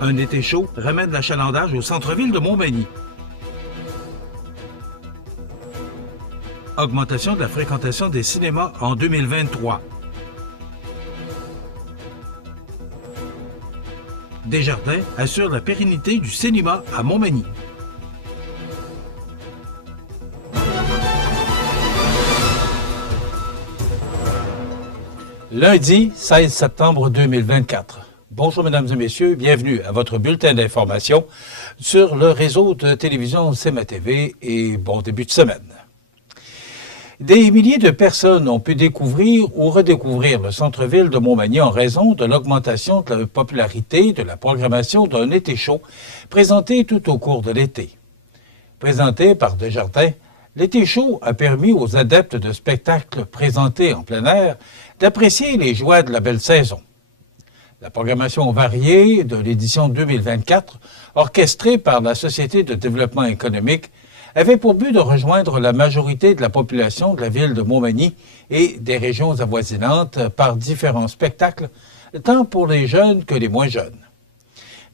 Un été chaud ramène l'achalandage au centre-ville de Montmagny. Augmentation de la fréquentation des cinémas en 2023. Desjardins assure la pérennité du cinéma à Montmagny. Lundi 16 septembre 2024. Bonjour mesdames et messieurs, bienvenue à votre bulletin d'information sur le réseau de télévision CMA-TV et bon début de semaine. Des milliers de personnes ont pu découvrir ou redécouvrir le centre-ville de Montmagny en raison de l'augmentation de la popularité de la programmation d'un été chaud présenté tout au cours de l'été. Présenté par Desjardins, l'été chaud a permis aux adeptes de spectacles présentés en plein air d'apprécier les joies de la belle saison. La programmation variée de l'édition 2024, orchestrée par la Société de développement économique, avait pour but de rejoindre la majorité de la population de la ville de Montmagny et des régions avoisinantes par différents spectacles, tant pour les jeunes que les moins jeunes.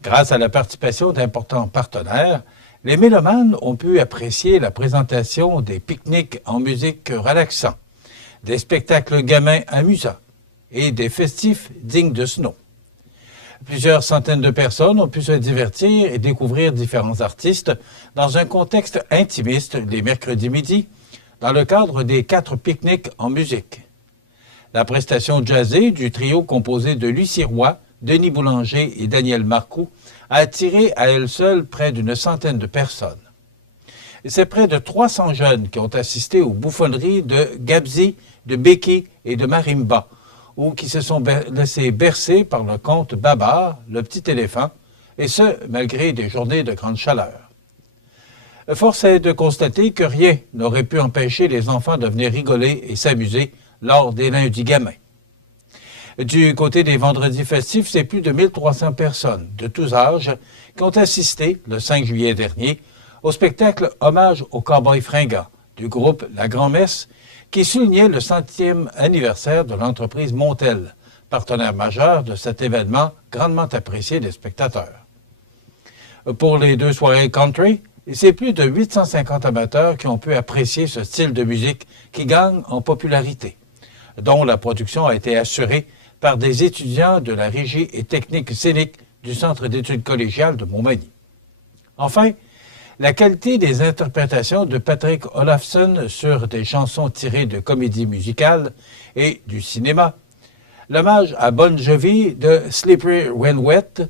Grâce à la participation d'importants partenaires, les mélomanes ont pu apprécier la présentation des pique-niques en musique relaxants, des spectacles gamins amusants et des festifs dignes de ce nom. Plusieurs centaines de personnes ont pu se divertir et découvrir différents artistes dans un contexte intimiste les mercredis midi, dans le cadre des 4 pique-niques en musique. La prestation jazzée du trio composé de Lucie Roy, Denis Boulanger et Daniel Marcoux a attiré à elle seule près d'une centaine de personnes. C'est près de 300 jeunes qui ont assisté aux bouffonneries de Gabzi, de Becky et de Marimba, ou qui se sont laissés bercer par le conte Babar, le petit éléphant, et ce, malgré des journées de grande chaleur. Force est de constater que rien n'aurait pu empêcher les enfants de venir rigoler et s'amuser lors des lundis gamins. Du côté des vendredis festifs, c'est plus de 1300 personnes de tous âges qui ont assisté, le 5 juillet dernier, au spectacle Hommage aux Cowboys fringants du groupe La Grand-Messe, qui soulignait le 100e anniversaire de l'entreprise Montel, partenaire majeur de cet événement grandement apprécié des spectateurs. Pour les 2 soirées country, c'est plus de 850 amateurs qui ont pu apprécier ce style de musique qui gagne en popularité, dont la production a été assurée par des étudiants de la Régie et technique scénique du Centre d'études collégiales de Montmagny. Enfin, la qualité des interprétations de Patrick Olafsson sur des chansons tirées de comédies musicales et du cinéma, l'hommage à Bon Jovi de Slippery When Wet,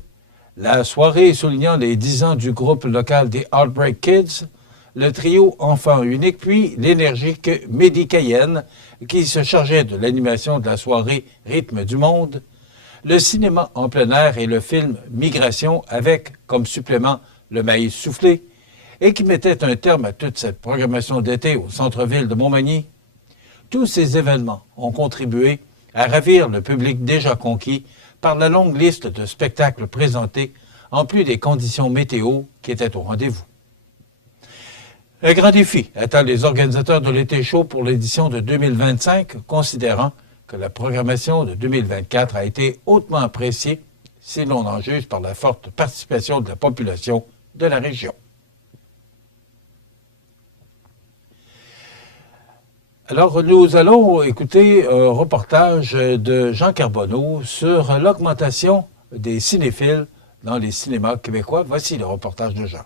la soirée soulignant les 10 ans du groupe local des Heartbreak Kids, le trio Enfant Unique, puis l'énergique Mehdi Cayenne, qui se chargeait de l'animation de la soirée Rythme du Monde, le cinéma en plein air et le film Migration avec, comme supplément, le maïs soufflé, et qui mettait un terme à toute cette programmation d'été au centre-ville de Montmagny. Tous ces événements ont contribué à ravir le public déjà conquis par la longue liste de spectacles présentés, en plus des conditions météo qui étaient au rendez-vous. Un grand défi attend les organisateurs de l'été chaud pour l'édition de 2025, considérant que la programmation de 2024 a été hautement appréciée, si l'on en juge par la forte participation de la population de la région. Alors, nous allons écouter un reportage de Jean Carbonneau sur l'augmentation des cinéphiles dans les cinémas québécois. Voici le reportage de Jean.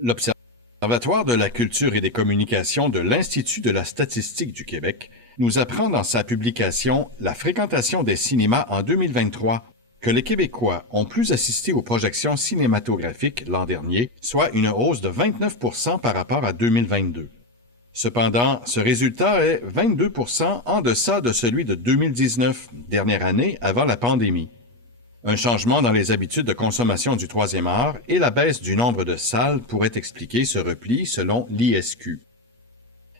L'Observatoire de la culture et des communications de l'Institut de la statistique du Québec nous apprend dans sa publication « La fréquentation des cinémas en 2023 » que les Québécois ont plus assisté aux projections cinématographiques l'an dernier, soit une hausse de 29 % par rapport à 2022. Cependant, ce résultat est 22 % en deçà de celui de 2019, dernière année avant la pandémie. Un changement dans les habitudes de consommation du troisième art et la baisse du nombre de salles pourraient expliquer ce repli selon l'ISQ.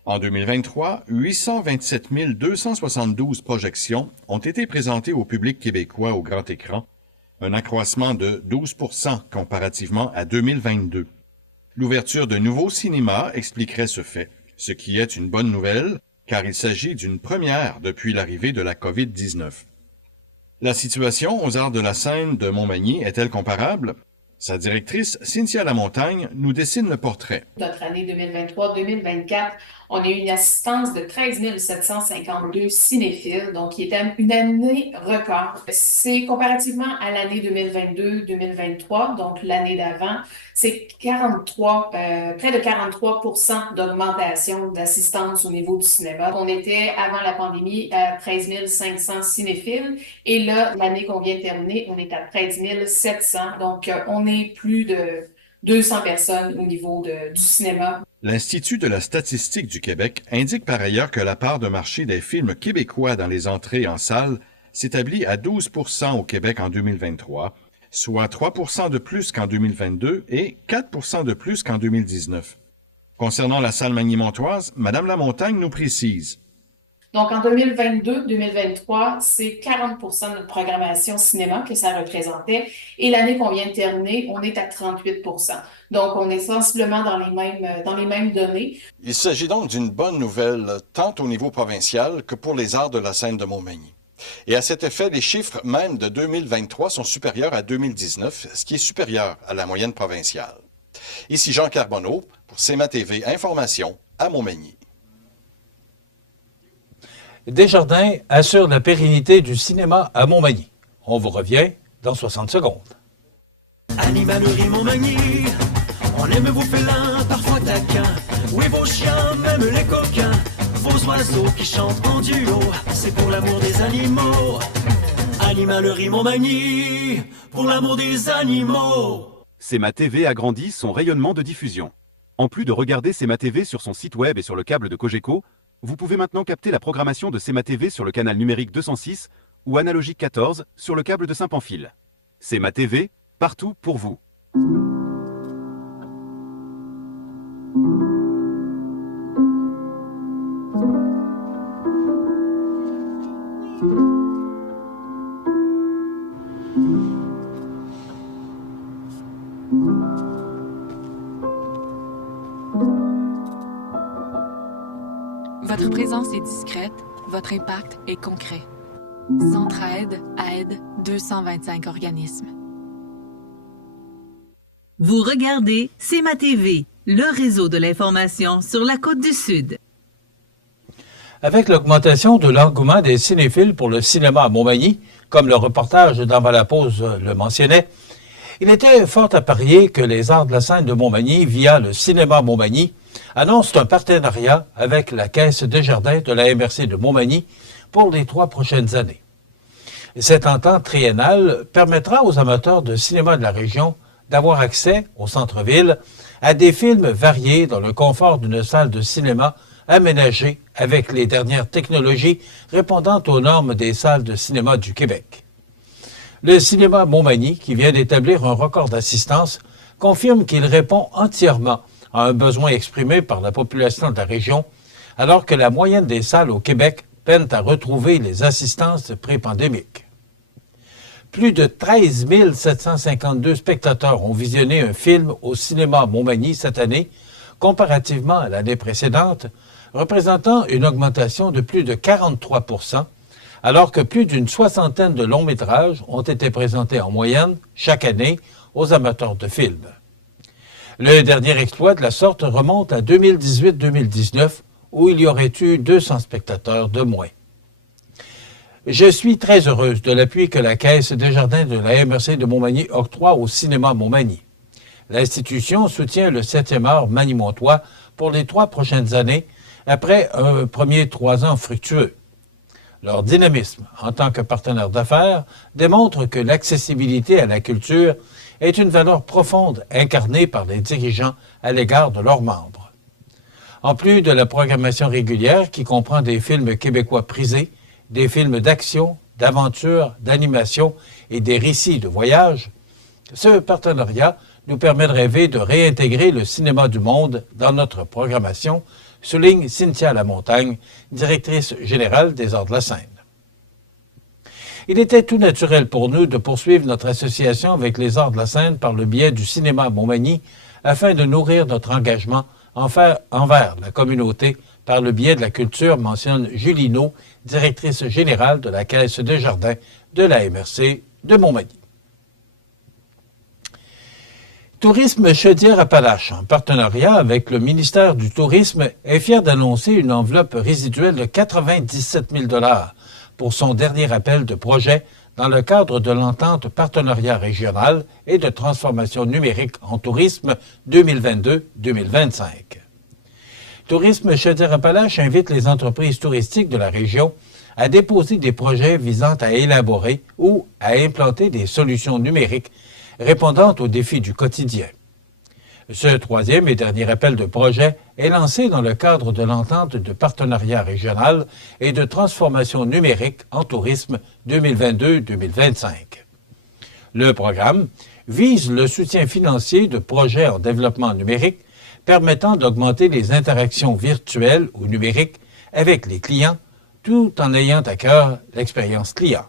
En 2023, 827 272 projections ont été présentées au public québécois au grand écran, un accroissement de 12 % comparativement à 2022. L'ouverture de nouveaux cinémas expliquerait ce fait, ce qui est une bonne nouvelle, car il s'agit d'une première depuis l'arrivée de la COVID-19. La situation aux Arts de la scène de Montmagny est-elle comparable? Sa directrice, Cynthia Lamontagne, nous dessine le portrait. Notre année 2023-2024, on a eu une assistance de 13 752 cinéphiles, donc qui était une année record. C'est comparativement à l'année 2022-2023, donc l'année d'avant, c'est près de 43% d'augmentation d'assistance au niveau du cinéma. On était, avant la pandémie, à 13 500 cinéphiles, et là, l'année qu'on vient de terminer, on est à 13 700, donc on est plus de 200 personnes au niveau du cinéma. L'Institut de la statistique du Québec indique par ailleurs que la part de marché des films québécois dans les entrées en salle s'établit à 12% au Québec en 2023, soit 3% de plus qu'en 2022 et 4% de plus qu'en 2019. Concernant la salle magny-montoise, Mme Lamontagne nous précise. Donc, en 2022-2023, c'est 40% de notre programmation cinéma que ça représentait. Et l'année qu'on vient de terminer, on est à 38%. Donc, on est sensiblement dans les mêmes données. Il s'agit donc d'une bonne nouvelle, tant au niveau provincial que pour les arts de la scène de Montmagny. Et à cet effet, les chiffres même de 2023 sont supérieurs à 2019, ce qui est supérieur à la moyenne provinciale. Ici Jean Carbonneau pour CMA TV Information à Montmagny. Desjardins assure la pérennité du cinéma à Montmagny. On vous revient dans 60 secondes. Animalerie Montmagny, on aime vos félins, parfois taquins. Oui, vos chiens, même les coquins. Vos oiseaux qui chantent en duo, c'est pour l'amour des animaux. Animalerie Montmagny, pour l'amour des animaux. CMA TV agrandit son rayonnement de diffusion. En plus de regarder CMA TV sur son site web et sur le câble de Cogeco, vous pouvez maintenant capter la programmation de CMA TV sur le canal numérique 206 ou analogique 14 sur le câble de Saint-Pamphile. CMA TV, partout pour vous. Votre présence est discrète, votre impact est concret. Centraide aide 225 organismes. Vous regardez CMA TV, le réseau de l'information sur la Côte-du-Sud. Avec l'augmentation de l'engouement des cinéphiles pour le cinéma à Montmagny, comme le reportage d'Avant la pause le mentionnait, il était fort à parier que les arts de la scène de Montmagny, via le cinéma Montmagny, annoncent un partenariat avec la Caisse Desjardins de la MRC de Montmagny pour les 3 prochaines années. Cette entente triennale permettra aux amateurs de cinéma de la région d'avoir accès au centre-ville à des films variés dans le confort d'une salle de cinéma aménagée avec les dernières technologies répondant aux normes des salles de cinéma du Québec. Le cinéma Montmagny, qui vient d'établir un record d'assistance, confirme qu'il répond entièrement à un besoin exprimé par la population de la région, alors que la moyenne des salles au Québec peine à retrouver les assistances pré-pandémiques. Plus de 13 752 spectateurs ont visionné un film au cinéma Montmagny cette année, comparativement à l'année précédente, représentant une augmentation de plus de 43 %, alors que plus d'une soixantaine de longs métrages ont été présentés en moyenne chaque année aux amateurs de films. Le dernier exploit de la sorte remonte à 2018-2019, où il y aurait eu 200 spectateurs de moins. Je suis très heureuse de l'appui que la Caisse Desjardins de la MRC de Montmagny octroie au cinéma Montmagny. L'institution soutient le 7e art magny-montois pour les 3 prochaines années, après un premier 3 ans fructueux. Leur dynamisme en tant que partenaire d'affaires démontre que l'accessibilité à la culture est une valeur profonde incarnée par les dirigeants à l'égard de leurs membres. En plus de la programmation régulière qui comprend des films québécois prisés, des films d'action, d'aventure, d'animation et des récits de voyage, ce partenariat nous permet de rêver de réintégrer le cinéma du monde dans notre programmation, souligne Cynthia Lamontagne, directrice générale des Arts de la scène. Il était tout naturel pour nous de poursuivre notre association avec les Arts de la scène par le biais du cinéma Montmagny afin de nourrir notre engagement envers la communauté par le biais de la culture, mentionne Julie Naud, directrice générale de la Caisse Desjardins de la MRC de Montmagny. Tourisme Chaudière-Appalaches, en partenariat avec le ministère du Tourisme, est fier d'annoncer une enveloppe résiduelle de 97 000 $ pour son dernier appel de projet dans le cadre de l'entente partenariat régional et de transformation numérique en tourisme 2022-2025. Tourisme Chaudière-Appalaches invite les entreprises touristiques de la région à déposer des projets visant à élaborer ou à implanter des solutions numériques répondant aux défis du quotidien. Ce troisième et dernier appel de projet est lancé dans le cadre de l'entente de partenariat régional et de transformation numérique en tourisme 2022-2025. Le programme vise le soutien financier de projets en développement numérique permettant d'augmenter les interactions virtuelles ou numériques avec les clients tout en ayant à cœur l'expérience client.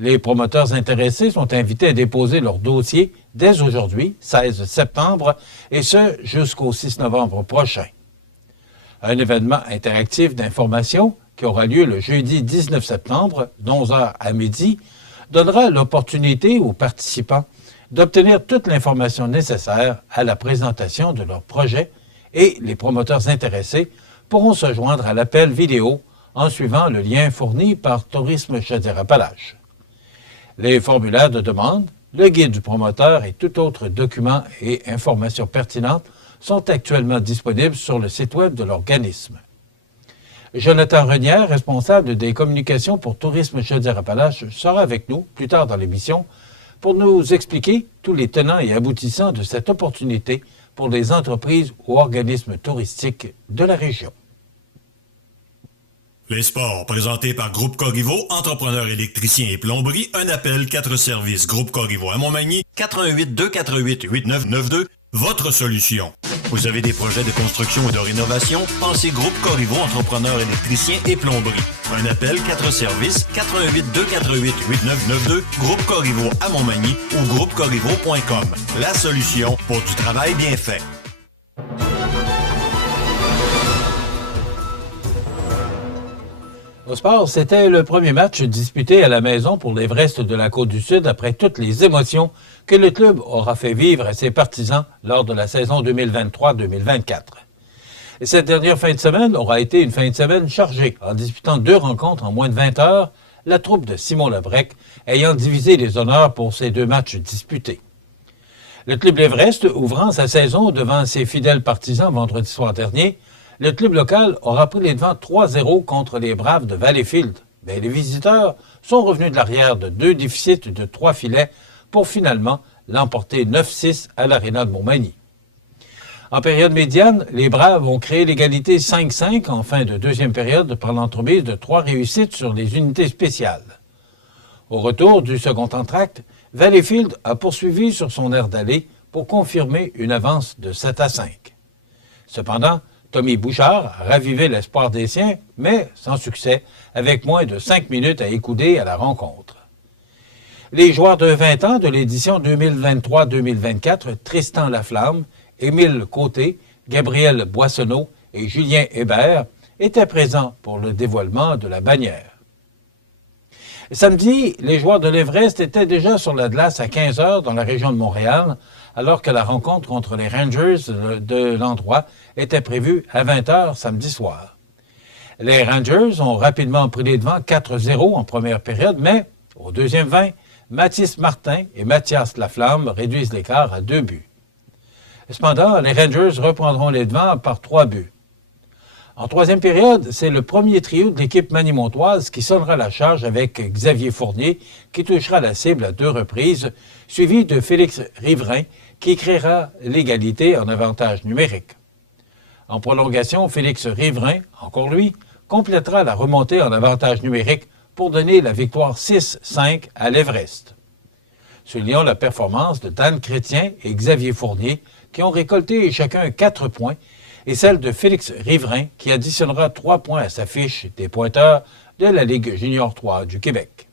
Les promoteurs intéressés sont invités à déposer leur dossier dès aujourd'hui, 16 septembre, et ce jusqu'au 6 novembre prochain. Un événement interactif d'information qui aura lieu le jeudi 19 septembre, d'11h à midi, donnera l'opportunité aux participants d'obtenir toute l'information nécessaire à la présentation de leur projet et les promoteurs intéressés pourront se joindre à l'appel vidéo en suivant le lien fourni par Tourisme Chaudière-Appalaches. Les formulaires de demande, le guide du promoteur et tout autre document et informations pertinentes sont actuellement disponibles sur le site web de l'organisme. Jonathan Renière, responsable des communications pour Tourisme Chaudière-Appalaches, sera avec nous plus tard dans l'émission pour nous expliquer tous les tenants et aboutissants de cette opportunité pour les entreprises ou organismes touristiques de la région. Les sports, présentés par Groupe Corriveau, entrepreneur électricien et plomberie, un appel, 4 services. Groupe Corriveau à Montmagny, 88 248 8992, votre solution. Vous avez des projets de construction ou de rénovation? Pensez Groupe Corriveau, entrepreneur électricien et plomberie. Un appel, 4 services, 88 248 8992, Groupe Corriveau à Montmagny ou groupecorriveau.com. La solution pour du travail bien fait. Au sport, c'était le premier match disputé à la maison pour l'Everest de la Côte-du-Sud après toutes les émotions que le club aura fait vivre à ses partisans lors de la saison 2023-2024. Et cette dernière fin de semaine aura été une fin de semaine chargée. En disputant 2 rencontres en moins de 20 heures, la troupe de Simon Lebrec ayant divisé les honneurs pour ces 2 matchs disputés. Le club l'Everest, ouvrant sa saison devant ses fidèles partisans vendredi soir dernier, le club local aura pris les devants 3-0 contre les Braves de Valleyfield. Mais les visiteurs sont revenus de l'arrière de 2 déficits de 3 filets pour finalement l'emporter 9-6 à l'Aréna de Montmagny. En période médiane, les Braves ont créé l'égalité 5-5 en fin de deuxième période par l'entremise de 3 réussites sur les unités spéciales. Au retour du second entracte, Valleyfield a poursuivi sur son aire d'aller pour confirmer une avance de 7-5. Cependant, Tommy Bouchard ravivait l'espoir des siens, mais sans succès, avec moins de 5 minutes à écouder à la rencontre. Les joueurs de 20 ans de l'édition 2023-2024, Tristan Laflamme, Émile Côté, Gabriel Boissonneau et Julien Hébert, étaient présents pour le dévoilement de la bannière. Samedi, les joueurs de l'Everest étaient déjà sur la glace à 15 heures dans la région de Montréal, alors que la rencontre contre les Rangers de l'endroit était prévue à 20 heures samedi soir. Les Rangers ont rapidement pris les devants 4-0 en première période, mais au deuxième 20, Mathis Martin et Mathias Laflamme réduisent l'écart à 2 buts. Cependant, les Rangers reprendront les devants par 3 buts. En troisième période, c'est le premier trio de l'équipe manimontoise qui sonnera la charge avec Xavier Fournier, qui touchera la cible à 2 reprises, suivi de Félix Riverain, qui créera l'égalité en avantage numérique. En prolongation, Félix Riverain, encore lui, complétera la remontée en avantage numérique pour donner la victoire 6-5 à l'Everest. Soulignons la performance de Dan Chrétien et Xavier Fournier, qui ont récolté chacun 4 points, et celle de Félix Riverain, qui additionnera 3 points à sa fiche des pointeurs de la Ligue junior 3 du Québec.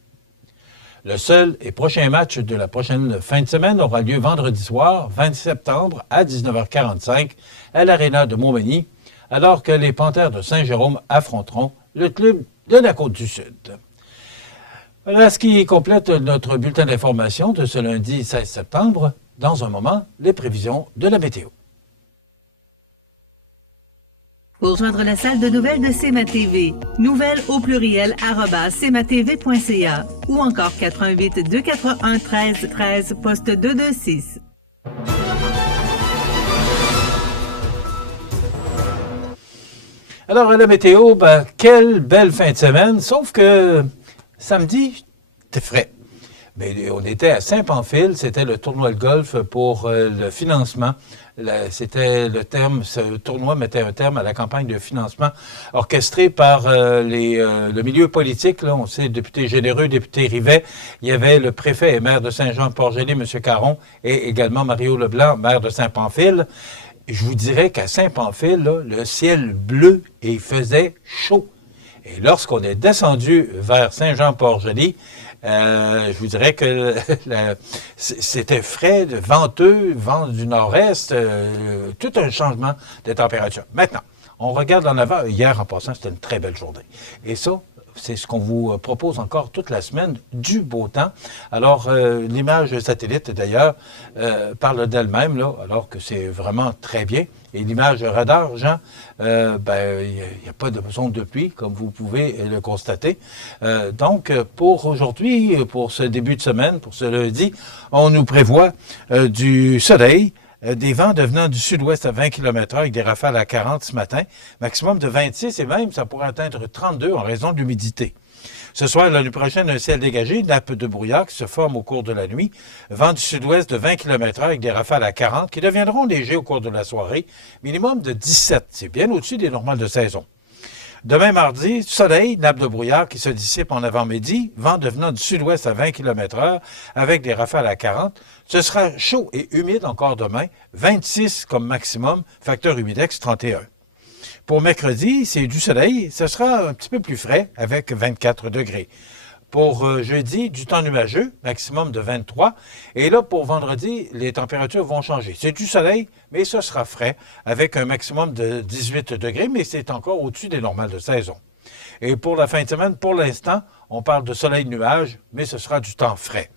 Le seul et prochain match de la prochaine fin de semaine aura lieu vendredi soir, 20 septembre, à 19h45, à l'Aréna de Montmagny, alors que les Panthères de Saint-Jérôme affronteront le club de la Côte-du-Sud. Voilà ce qui complète notre bulletin d'information de ce lundi 16 septembre. Dans un moment, les prévisions de la météo. Pour joindre la salle de nouvelles de CMA-TV, nouvelles au pluriel @cmatv.ca ou encore 88 281 13 13 poste 226. Alors, la météo, quelle belle fin de semaine, sauf que samedi, c'était frais. Mais on était à Saint-Pamphile, c'était le tournoi de golf pour le financement. C'était le terme, ce tournoi mettait un terme à la campagne de financement orchestrée par le milieu politique. Là, on sait, député généreux, député Rivet. Il y avait le préfet et maire de Saint-Jean-Port-Joli, M. Caron, et également Mario Leblanc, maire de Saint-Pamphile. Je vous dirais qu'à Saint-Pamphile, là, le ciel bleu et il faisait chaud. Et lorsqu'on est descendu vers Saint-Jean-Port-Joli, je vous dirais que c'était frais, venteux, vent du nord-est, tout un changement de température. Maintenant, on regarde en avant. Hier, en passant, c'était une très belle journée. Et ça, c'est ce qu'on vous propose encore toute la semaine, du beau temps. Alors, l'image satellite, d'ailleurs, parle d'elle-même, là, alors que c'est vraiment très bien. Et l'image radar, Jean, il n'y a pas de zone de pluie, comme vous pouvez le constater. Donc, pour aujourd'hui, pour ce début de semaine, pour ce lundi, on nous prévoit du soleil, des vents devenant du sud-ouest à 20 km/h avec des rafales à 40 ce matin, maximum de 26 et même ça pourrait atteindre 32 en raison de l'humidité. Ce soir, la nuit prochaine, un ciel dégagé, nappe de brouillard qui se forme au cours de la nuit, vent du sud-ouest de 20 km/h avec des rafales à 40 qui deviendront légers au cours de la soirée, minimum de 17. C'est bien au-dessus des normales de saison. Demain mardi, soleil, nappe de brouillard qui se dissipe en avant-midi, vent devenant du sud-ouest à 20 km/h avec des rafales à 40. Ce sera chaud et humide encore demain, 26 comme maximum, facteur humidex 31. Pour mercredi, c'est du soleil, ce sera un petit peu plus frais avec 24 degrés. Pour jeudi, du temps nuageux, maximum de 23. Et là, pour vendredi, les températures vont changer. C'est du soleil, mais ce sera frais, avec un maximum de 18 degrés, mais c'est encore au-dessus des normales de saison. Et pour la fin de semaine, pour l'instant, on parle de soleil-nuage, mais ce sera du temps frais.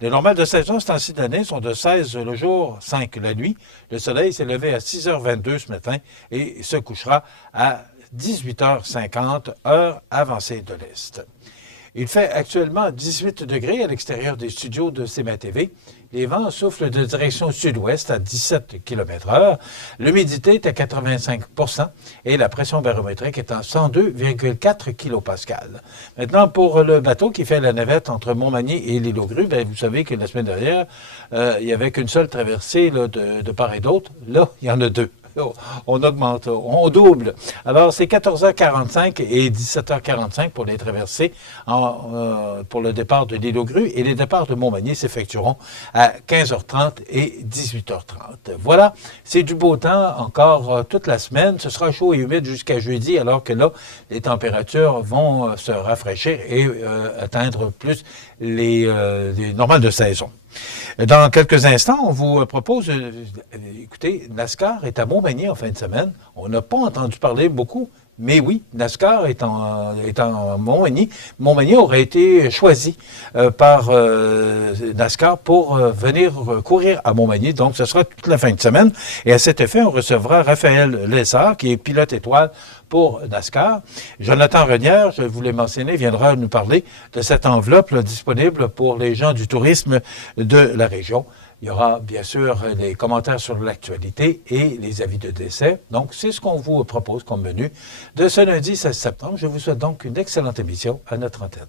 Les normales de saison, ce temps-ci d'année, sont de 16 le jour, 5 la nuit. Le soleil s'est levé à 6h22 ce matin et se couchera à 18h50, heure avancée de l'Est. Il fait actuellement 18 degrés à l'extérieur des studios de CMA-TV. Les vents soufflent de direction sud-ouest à 17 km/h. L'humidité est à 85 % et la pression barométrique est à 102,4 kPa. Maintenant, pour le bateau qui fait la navette entre Montmagny et l'île aux Grues, vous savez que la semaine dernière, il n'y avait qu'une seule traversée là, de part et d'autre. Là, il y en a deux. On augmente, on double. Alors, c'est 14h45 et 17h45 pour les traversées pour le départ de l'île aux Grues et les départs de Montmagny s'effectueront à 15h30 et 18h30. Voilà, c'est du beau temps encore toute la semaine. Ce sera chaud et humide jusqu'à jeudi, alors que là, les températures vont se rafraîchir et atteindre plus les normales de saison. Dans quelques instants, on vous propose, écoutez, NASCAR est à Montmagny en fin de semaine. On n'a pas entendu parler beaucoup, mais oui, NASCAR est en Montmagny. Montmagny aurait été choisi par NASCAR pour venir courir à Montmagny. Donc, ce sera toute la fin de semaine. Et à cet effet, on recevra Raphaël Lessard, qui est pilote étoile pour NASCAR. Jonathan Renière, je vous l'ai mentionné, viendra nous parler de cette enveloppe là, disponible pour les gens du tourisme de la région. Il y aura bien sûr les commentaires sur l'actualité et les avis de décès. Donc, c'est ce qu'on vous propose comme menu de ce lundi 16 septembre. Je vous souhaite donc une excellente émission à notre antenne.